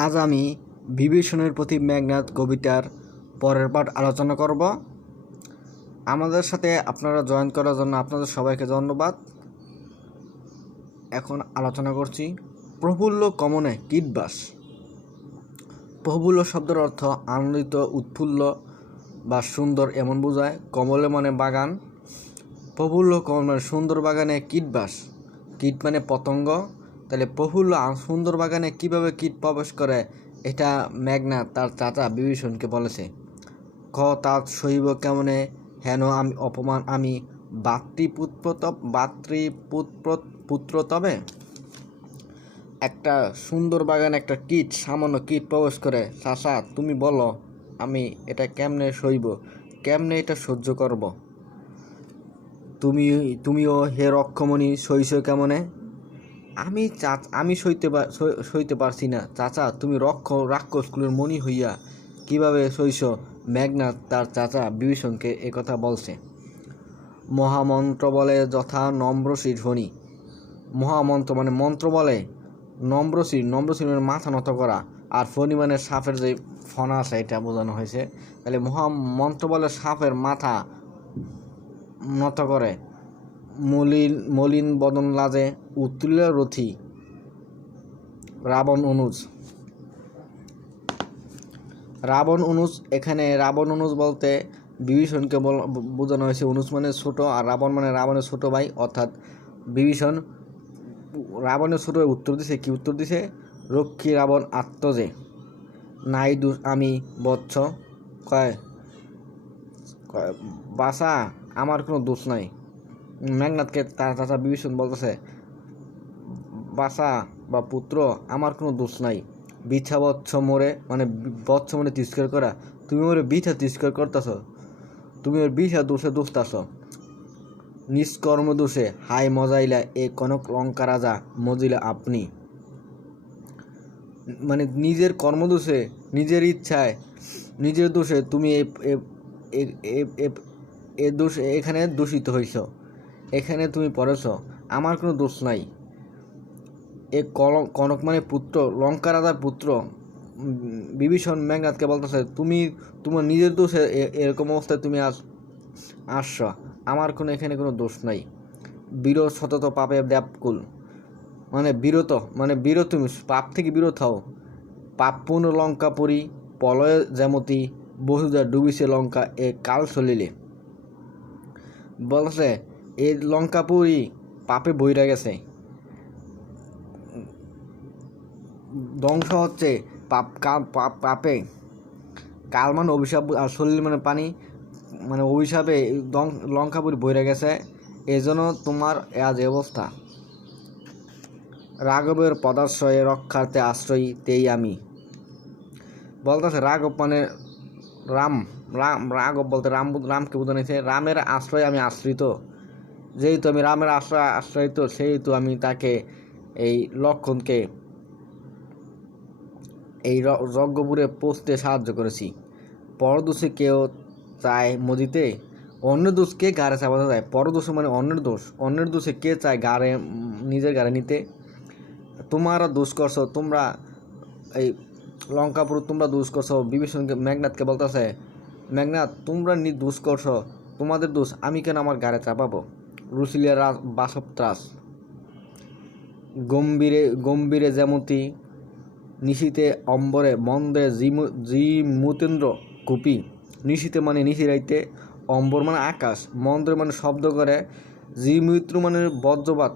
আজ আমি বিভীষণের প্রতি মেঘনাদ কবিতার পরের পাঠ আলোচনা করব। আমাদের সাথে আপনারা জয়েন করার জন্য আপনাদের সবাইকে ধন্যবাদ। এখন আলোচনা করছি প্রফুল্ল কমনে কীটবাস। প্রফুল্ল শব্দের অর্থ আনন্দিত, উৎফুল্ল বা সুন্দর এমন বোঝায়। কমলে মানে বাগান। প্রফুল্ল কমলে সুন্দর বাগানে কীটবাস। কীট মানে পতঙ্গ। তাহলে প্রফুল্ল সুন্দর বাগানে কিভাবে কীট প্রবেশ করে এটা মেঘনাদ তার চাচা বিভীষণকে বলেছে। ক তাত সইব কেমনে হেন আমি অপমান আমি পুত্র তবে। একটা সুন্দর বাগানে একটা কীট, সামান্য কীট প্রবেশ করে, চাচা তুমি বলো আমি এটা কেমনে সইব, কেমনে এটা সহ্য করব। তুমিও হে রক্ষমণি সইছ কেমনে। আমি সইতে পারছি না চাচা, তুমি রাক্ষসকুলের মণি হইয়া কিভাবে সইছ। মেঘনাদ তার চাচা বিভীষণকে একথা বলছে। মহামন্ত্র বলে যথা নম্রশির ধ্বনি। মহামন্ত্র মানে মন্ত্র বলে, নম্রশির মানে মাথা নত করা, আর ফণি মানে সাপের যে ফণা আছে এটা বোঝানো হয়েছে। তাহলে মহামন্ত্র বলে সাপের মাথা নত করে। মলিন বদন লাজে উত্তুল রথি রাবণ অনুজ। এখানে রাবণ অনুজ বলতে বিভীষণকে বোঝানো হয়েছে। অনুজ মানে ছোট, আর রাবণ মানে রাবণের ছোট ভাই, অর্থাৎ বিভীষণ রাবণের ছোট ভাই। উত্তর দিছে রক্ষী রাবণ আত্মজে নাই দোষ আমি বৎস। কয় বাসা আমার কোনো দোষ নাই। মেঘনাদকে তার চাচা বিভীষণ বলতেছে, বাসা বা পুত্র আমার কোনো দোষ নাই। বিছা বৎস মোরে মানে বৎস মানে তিরস্কার করা, তুমি মোরে বিছা তিরস্কার করতেছ, তুমি ওর বিছা দোষে দোষতাছ। নিষ্কর্ম দোষে হাই মজাইলা এ কনক লঙ্কা রাজা মজিলা আপনি। মানে নিজের কর্মদোষে, নিজের ইচ্ছায়, নিজের দোষে তুমি এ দোষ এখানে দূষিত হইছ, এখানে তুমি পড়েছ, আমার কোনো দোষ নাই। এ কনক মানে পুত্র, লঙ্কা রাজার পুত্র। বিভীষণ মেঘনাদকে বলতেছে তুমি তোমার নিজের দোষে এরকম অবস্থায় তুমি আসছ, আমার এখানে কোনো দোষ নাই। বিরত সতত পাপে দেবকুল মানে বিরত তুমি পাপ থেকে বিরত হও। পাপপূর্ণ লঙ্কাপুরী পলয় যেমতি বহুদা ডুবিছে লঙ্কা এ কাল চলিলে। বলছে এই লঙ্কাপুরী পাপে বইরা গেছে, ধ্বংস হচ্ছে পাপে। কাল মানে অভিশাপ, আর শরীর মানে পানি, মানে অভিশাপে লঙ্কাপুরী বইরা গেছে, এজন্য তোমার আজ অবস্থা। রাঘবের পদাশ্রয়ে রক্ষার্থে আশ্রয়ী তেই আমি। বলতেছে রাঘব মানে রাঘব বলতে রামকে বোঝানো হয়েছে। রামের আশ্রয়ে আমি আশ্রিত, যেহেতু আমি রামের আশ্রয়িত, সেহেতু আমি তাকে এই লক্ষণকে এই যজ্ঞপুরে পৌঁছতে সাহায্য করেছি। পরদোষে কেউ চায় মজিতে, অন্যের দোষ কে গাড়ে চাপাতে চায়। পরদোষে মানে অন্যের দোষে কে চায় নিজের গাড়ে নিতে। তোমরা দোষ করছো, তোমরা এই লঙ্কাপুর তোমরা দোষ করছো। বিভীষণকে মেঘনাদকে বলতেছে, মেঘনাদ তোমরা দোষ করছো, তোমাদের দোষ আমি কেন আমার গাড়ে চাপাবো। রুসিলিয়া বাসব ত্রাস গম্ভীরে যেমতি নিশীতে অম্বরে মন্দে মুতেন্দ্র কুপি। নিশীতে মানে নিশিরাইতে, অম্বর মানে আকাশ, মন্দ্র মানে শব্দ করে, জিমিত্র মানে বজ্রপাত।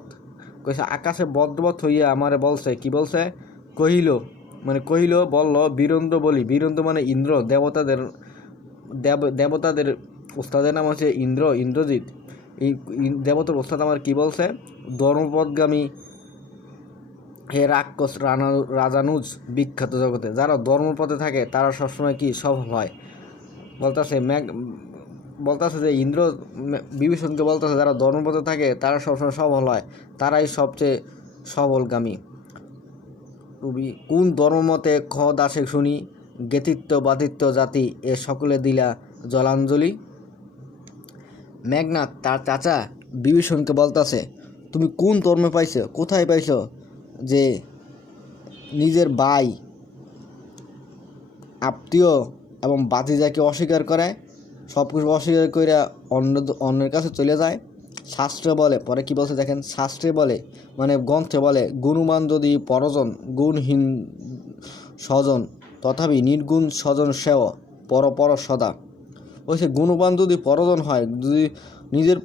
কইছে আকাশে বজ্রপাত হইয়া আমারে বলছে, কি বলছে, কহিল বলল বীরেন্দ্র বলি। বীরেন্দ্র মানে ইন্দ্র, দেবতাদের ওস্তাদের নাম হচ্ছে ইন্দ্রজিৎ। এই দেবতার ওস্তাদ আমার কি বলছে, ধর্মপদগামী হে রাক্ষস রাজানুজ বিখ্যাত জগতে। যারা ধর্মপথে থাকে তারা সবসময় কি সফল হয়। বলতেছে যে ইন্দ্র বিভীষণকে বলতেছে যারা ধর্মপথে থাকে তারা সবসময় সফল হয়, তারাই সবচেয়ে সফলগামী। কোন ধর্মমতে খ দাসে শুনি জ্ঞেতিত্ব বাতিত্ব জাতি এ সকলে দিলা জলাঞ্জলি। মেঘনাদ তার চাচা বিভীষণকে বলতেছে তুমি কোন ধর্মে পাইছো, কোথায় পাইছো যে নিজের ভাই আত্মীয় এবং বাতিজাকে অস্বীকার করে, সব কিছু অস্বীকার করে অন্যের কাছে চলে যায়। শাস্ত্রে বলে, পরে কি বলছে দেখেন, শাস্ত্রে বলে মানে গ্রন্থে বলে, গুণবান যদি পরজন গুণহীন স্বজন তথাপি নির্গুণ স্বজন সেও পর সদা। বলছে গুণবান যদি পরজন হয়, যদি নিজের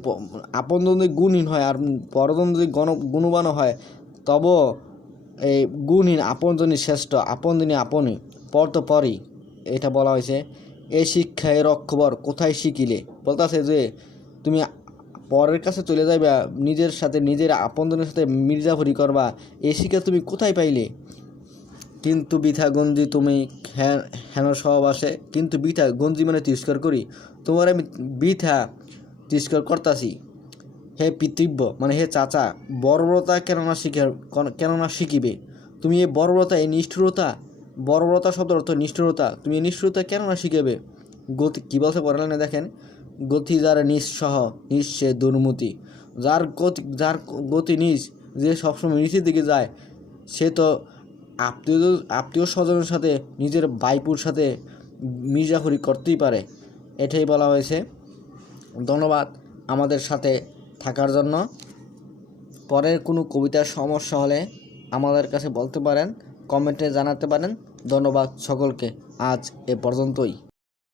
আপনজন যদি গুণহীন হয় আর পরজন যদি গুণবান হয়, তবু এই গুণহীন আপনজনই শ্রেষ্ঠ, আপনজনই আপনই, পর তো পরই। এটা বলা হয়েছে। এই শিক্ষা এর অক্ষবর কোথায় শিখিলে, বলতেছে যে তুমি পরের কাছে চলে যাইবা, নিজের সাথে নিজের আপনজনের সাথে মির্জাফরি করবা, এই শিক্ষা তুমি কোথায় পাইলে? কিন্তু বৃথা গঞ্জি তুমি হেন সহবাসে, কিন্তু বৃথা গঞ্জি মানে তিরস্কার করি, তোমার আমি বৃথা তিরস্কার করতাছি। হে পিতৃব্য মানে হে চাচা, বর্বরতা কেননা শিখিবে তুমি? এই বর্বরতা, এই নিষ্ঠুরতা, বর্বরতা শব্দের অর্থ নিষ্ঠুরতা, তুমি এই নিষ্ঠুরতা কেননা শিখাবে? গতি কী বলছে পড়ালেন দেখেন, গতি যার নিঃসহ নিঃসে দুর্মতি, যার গতি নিজ, যে সবসময় নিচের দিকে যায়, সে তো আত্মীয় স্বজনের সাথে, নিজের ভাইপুর সাথে মির্জাফরি করতেই পারে। এটাই বলা হয়েছে। ধন্যবাদ আমাদের সাথে থাকার জন্য। পরের কোনো কবিতার সমস্যা হলে আমাদের কাছে বলতে পারেন, কমেন্টে জানাতে পারেন। ধন্যবাদ সকলকে, আজ এ পর্যন্তই।